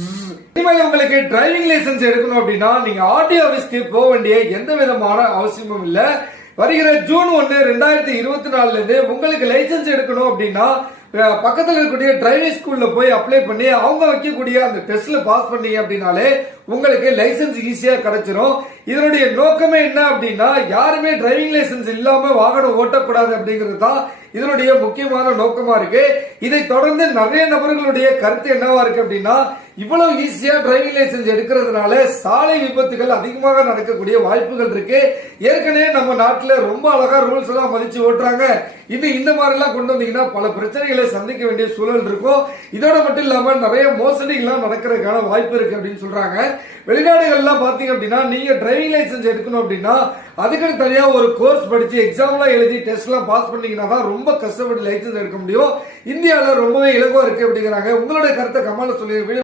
இனிமேல் உங்களுக்கு driving licence எடுக்கணும் அப்படின்னா நீங்க ஆர்டிஓ ஆபீஸ்க்கு போக வேண்டிய எந்த விதமான அவசியமும் இல்ல. வருகிற ஜூன் 1, 2024 இருந்து உங்களுக்கு லைசன்ஸ் எடுக்கணும் அப்படின்னா பக்கத்தில் இருக்கக்கூடிய டிரைவிங் ஸ்கூல்ல போய் அப்ளை பண்ணி அவங்க வைக்கக்கூடிய அந்த டெஸ்ட்ல பாஸ் பண்ணீங்க அப்படின்னாலே உங்களுக்கு லைசன்ஸ் ஈஸியா கிடைச்சிரும். இதனுடைய நோக்கமே என்ன அப்படின்னா யாருமே டிரைவிங் லைசன்ஸ் இல்லாம வாகனம் ஓட்டக்கூடாது அப்படிங்கிறது தான் இதனுடைய முக்கியமான நோக்கமா இருக்கு. இதை தொடர்ந்து நிறைய நபர்களுடைய கருத்து என்னவா இருக்கு அப்படின்னா இவ்வளவு ஈஸியா டிரைவிங் லைசன்ஸ் எடுக்கிறதுனால சாலை விபத்துகள் அதிகமாக நடக்கக்கூடிய வாய்ப்புகள் இருக்கு. ஏற்கனவே நம்ம நாட்டுல ரொம்ப அழகா ரூல்ஸ் எல்லாம் மதிச்சு ஓட்டுறாங்க. இன்னும் இந்த மாதிரி எல்லாம் கொண்டு வந்தீங்கன்னா பல பிரச்சனைகளை சந்திக்க வேண்டிய சூழல் இருக்கும். இதோட மட்டும் இல்லாம நிறைய மோசடிகள் நடக்கிறதுக்கான வாய்ப்பு இருக்கு அப்படின்னு சொல்றாங்க. வெளிநாடுகள்லாம் பாத்தீங்க அப்படின்னா நீங்க டிரைவிங் லைசன்ஸ் எடுக்கணும் அப்படின்னா அதுக்கு தனியா ஒரு கோர்ஸ் படிச்சு எக்ஸாம் எல்லாம் எழுதி டெஸ்ட் எல்லாம் பாஸ் பண்ணீங்கன்னா தான் ரொம்ப கஷ்டப்பட்டு லைசன்ஸ் எடுக்க முடியும். இந்தியாவில ரொம்பவே இலகுவா இருக்கு அப்படிங்கிறாங்க. உங்களுடைய கருத்தை கமெண்ட்ல சொல்லி